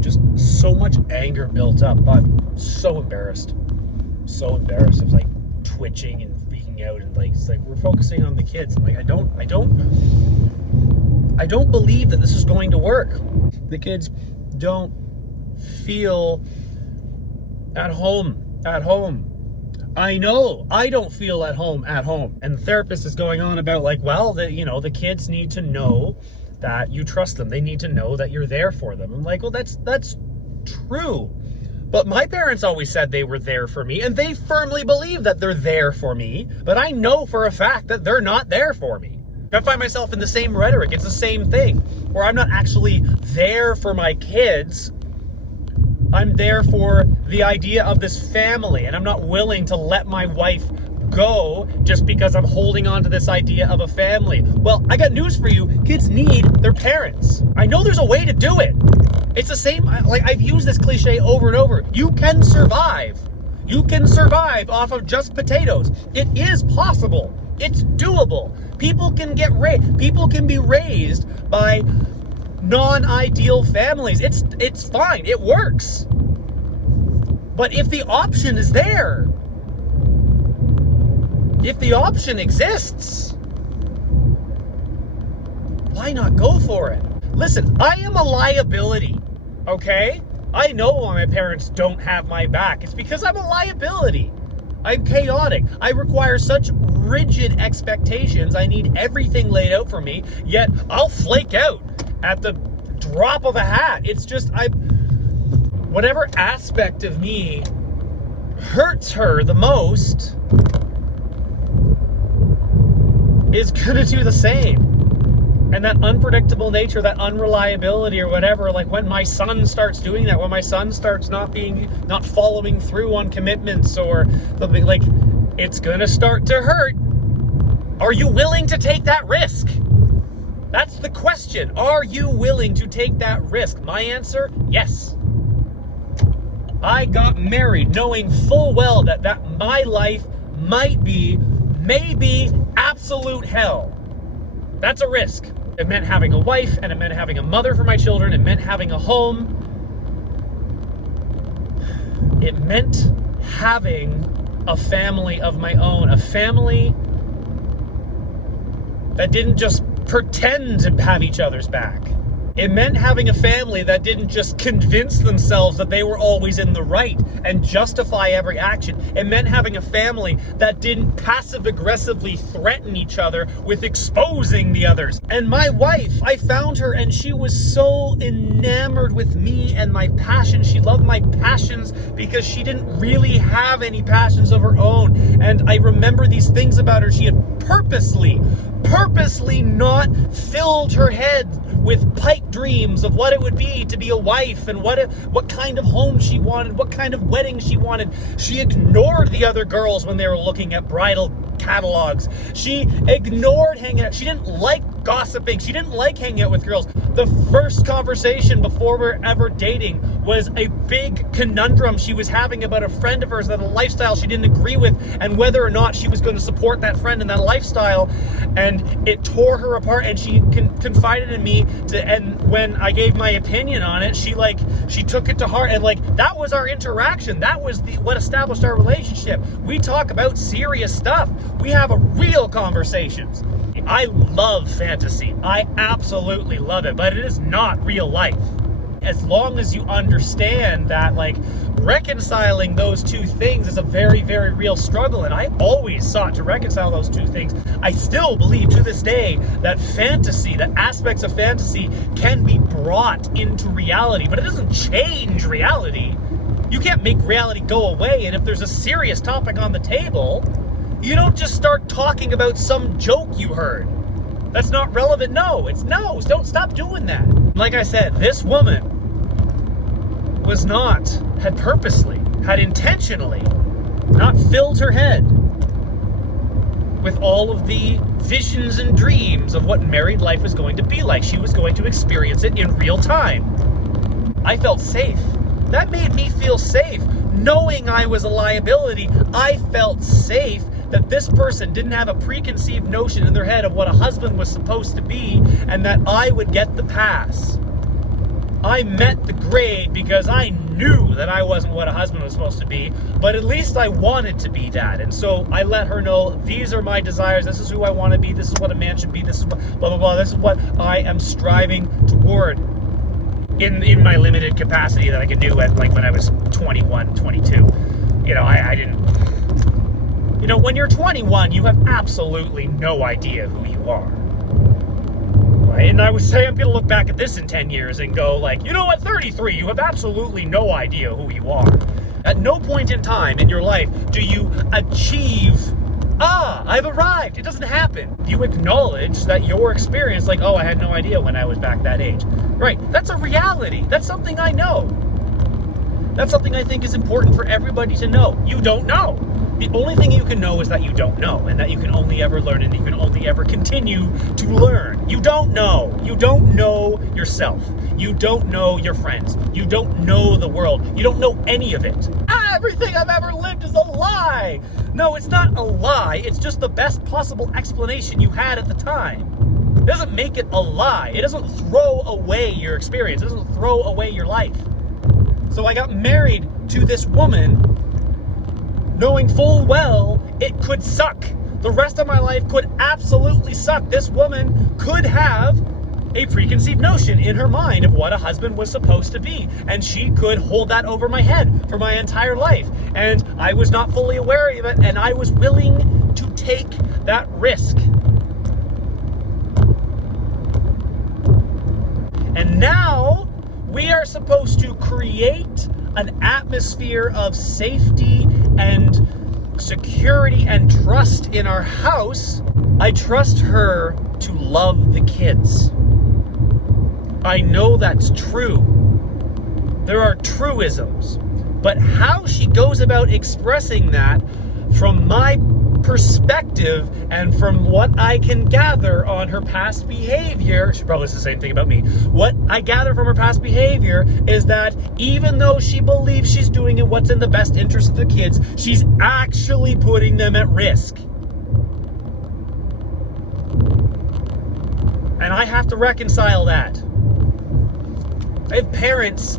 just so much anger built up, but so embarrassed. So embarrassed. I was like twitching and freaking out, and like, it's like, we're focusing on the kids. I'm like, I don't believe that this is going to work. The kids don't feel at home. I know I don't feel at home. And the therapist is going on about like, well, the kids need to know that you trust them. They need to know that you're there for them. I'm like, well, that's true. But my parents always said they were there for me, and they firmly believe that they're there for me, but I know for a fact that they're not there for me. I find myself in the same rhetoric. It's the same thing, where I'm not actually there for my kids. I'm there for the idea of this family, and I'm not willing to let my wife go just because I'm holding on to this idea of a family. Well, I got news for you. Kids need their parents. I know there's a way to do it. It's the same, like, I've used this cliche over and over. You can survive. You can survive off of just potatoes. It is possible. It's doable. People can people can be raised by non-ideal families. It's fine. It works. But if the option is there, if the option exists, why not go for it? Listen, I am a liability, okay? I know why my parents don't have my back. It's because I'm a liability. I'm chaotic. I require such rigid expectations. I need everything laid out for me, yet I'll flake out at the drop of a hat. It's just, whatever aspect of me hurts her the most is gonna do the same. And that unpredictable nature, that unreliability or whatever, like when my son starts doing that, when my son starts not following through on commitments or something, like, it's gonna start to hurt. Are you willing to take that risk? That's the question. Are you willing to take that risk? My answer, yes. I got married knowing full well that my life might be, maybe, absolute hell. That's a risk. It meant having a wife, and it meant having a mother for my children. It meant having a home. It meant having a family of my own, a family that didn't just pretend to have each other's back. It meant having a family that didn't just convince themselves that they were always in the right and justify every action. It meant having a family that didn't passive-aggressively threaten each other with exposing the others. And my wife, I found her and she was so enamored with me and my passion. She loved my passions because she didn't really have any passions of her own. And I remember these things about her. She had purposely not filled her head with pipe dreams of what it would be to be a wife and what kind of home she wanted, what kind of wedding she wanted. She ignored the other girls when they were looking at bridal catalogs. She ignored hanging out. She didn't like gossiping. She didn't like hanging out with girls. The first conversation before we were ever dating was a big conundrum she was having about a friend of hers that a lifestyle she didn't agree with, and whether or not she was going to support that friend in that lifestyle. And it tore her apart, and she confided in me and when I gave my opinion on it, she took it to heart, and that was our interaction. That was what established our relationship. We talk about serious stuff. We have real conversations. I love fantasy. I absolutely love it, but it is not real life. As long as you understand that, reconciling those two things is a very, very real struggle, and I always sought to reconcile those two things. I still believe to this day that fantasy, that aspects of fantasy can be brought into reality, but it doesn't change reality. You can't make reality go away, and if there's a serious topic on the table, you don't just start talking about some joke you heard. That's not relevant. No, don't stop doing that. Like I said, this woman had intentionally not filled her head with all of the visions and dreams of what married life was going to be like. She was going to experience it in real time. I felt safe. That made me feel safe. Knowing I was a liability, I felt safe that this person didn't have a preconceived notion in their head of what a husband was supposed to be, and that I would get the pass. I met the grade because I knew that I wasn't what a husband was supposed to be, but at least I wanted to be that. And so I let her know, these are my desires, this is who I want to be, this is what a man should be, this is what, blah, blah, blah, this is what I am striving toward in my limited capacity that I could do at, like, when I was 21, 22. You know, I didn't... You know, when you're 21, you have absolutely no idea who you are. And I would say I'm going to look back at this in 10 years and go like, you know, at 33, you have absolutely no idea who you are. At no point in time in your life do you achieve, I've arrived. It doesn't happen. You acknowledge that your experience, like, I had no idea when I was back that age. Right, that's a reality. That's something I know. That's something I think is important for everybody to know. You don't know. The only thing you can know is that you don't know, and that you can only ever learn, and you can only ever continue to learn. You don't know. You don't know yourself. You don't know your friends. You don't know the world. You don't know any of it. Everything I've ever lived is a lie. No, it's not a lie. It's just the best possible explanation you had at the time. It doesn't make it a lie. It doesn't throw away your experience. It doesn't throw away your life. So I got married to this woman knowing full well it could suck. The rest of my life could absolutely suck. This woman could have a preconceived notion in her mind of what a husband was supposed to be, and she could hold that over my head for my entire life. And I was not fully aware of it, and I was willing to take that risk. And now we are supposed to create an atmosphere of safety and security and trust in our house. I trust her to love the kids. I know that's true. There are truisms. But how she goes about expressing that, from my perspective and from what I can gather on her past behavior, she probably says the same thing about me. What I gather from her past behavior is that even though she believes she's doing it what's in the best interest of the kids, she's actually putting them at risk. And I have to reconcile that. I have parents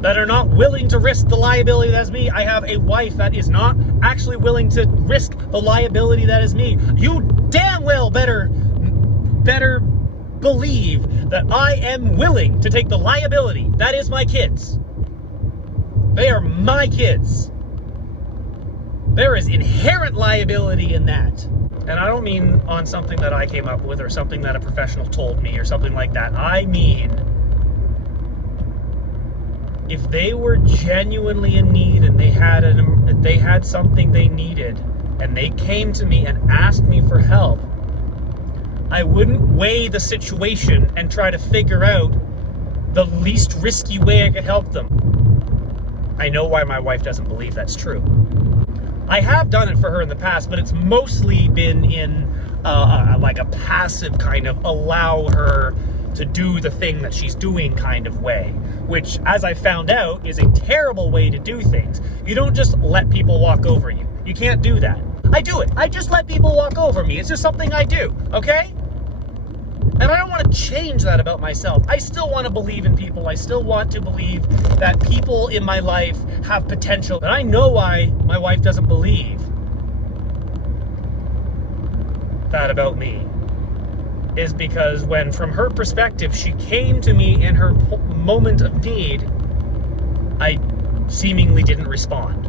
that are not willing to risk the liability that is me. I have a wife that is not actually willing to risk the liability that is me. You damn well better believe that I am willing to take the liability. That is my kids. They are my kids. There is inherent liability in that. And I don't mean on something that I came up with or something that a professional told me or something like that. I mean, if they were genuinely in need and they had something they needed and they came to me and asked me for help, I wouldn't weigh the situation and try to figure out the least risky way I could help them. I know why my wife doesn't believe that's true. I have done it for her in the past, but it's mostly been in like a passive kind of allow her to do the thing that she's doing kind of way, which, as I found out, is a terrible way to do things. You don't just let people walk over you. You can't do that. I do it. I just let people walk over me. It's just something I do, okay? And I don't want to change that about myself. I still want to believe in people. I still want to believe that people in my life have potential. And I know why my wife doesn't believe that about me. Is because when, from her perspective, she came to me in her moment of need, I seemingly didn't respond.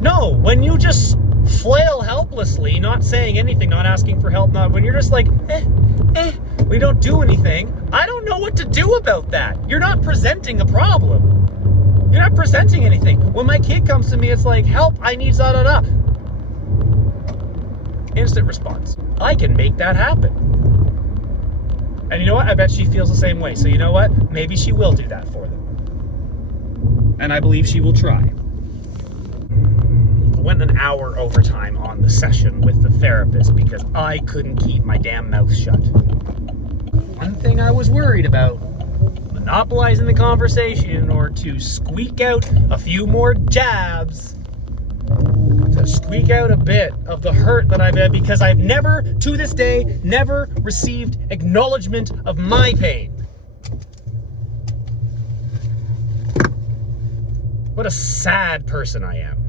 No, when you just flail helplessly, not saying anything, not asking for help, when you're just like, we don't do anything, I don't know what to do about that. You're not presenting a problem. You're not presenting anything. When my kid comes to me, it's like, help, I need da-da-da. Instant response. I can make that happen. And you know what? I bet she feels the same way. So you know what? Maybe she will do that for them. And I believe she will try. I went an hour overtime on the session with the therapist because I couldn't keep my damn mouth shut. One thing I was worried about, monopolizing the conversation or to squeak out a few more jabs, to squeak out a bit of the hurt that I've had, because I've never, to this day, never received acknowledgement of my pain. What a sad person I am.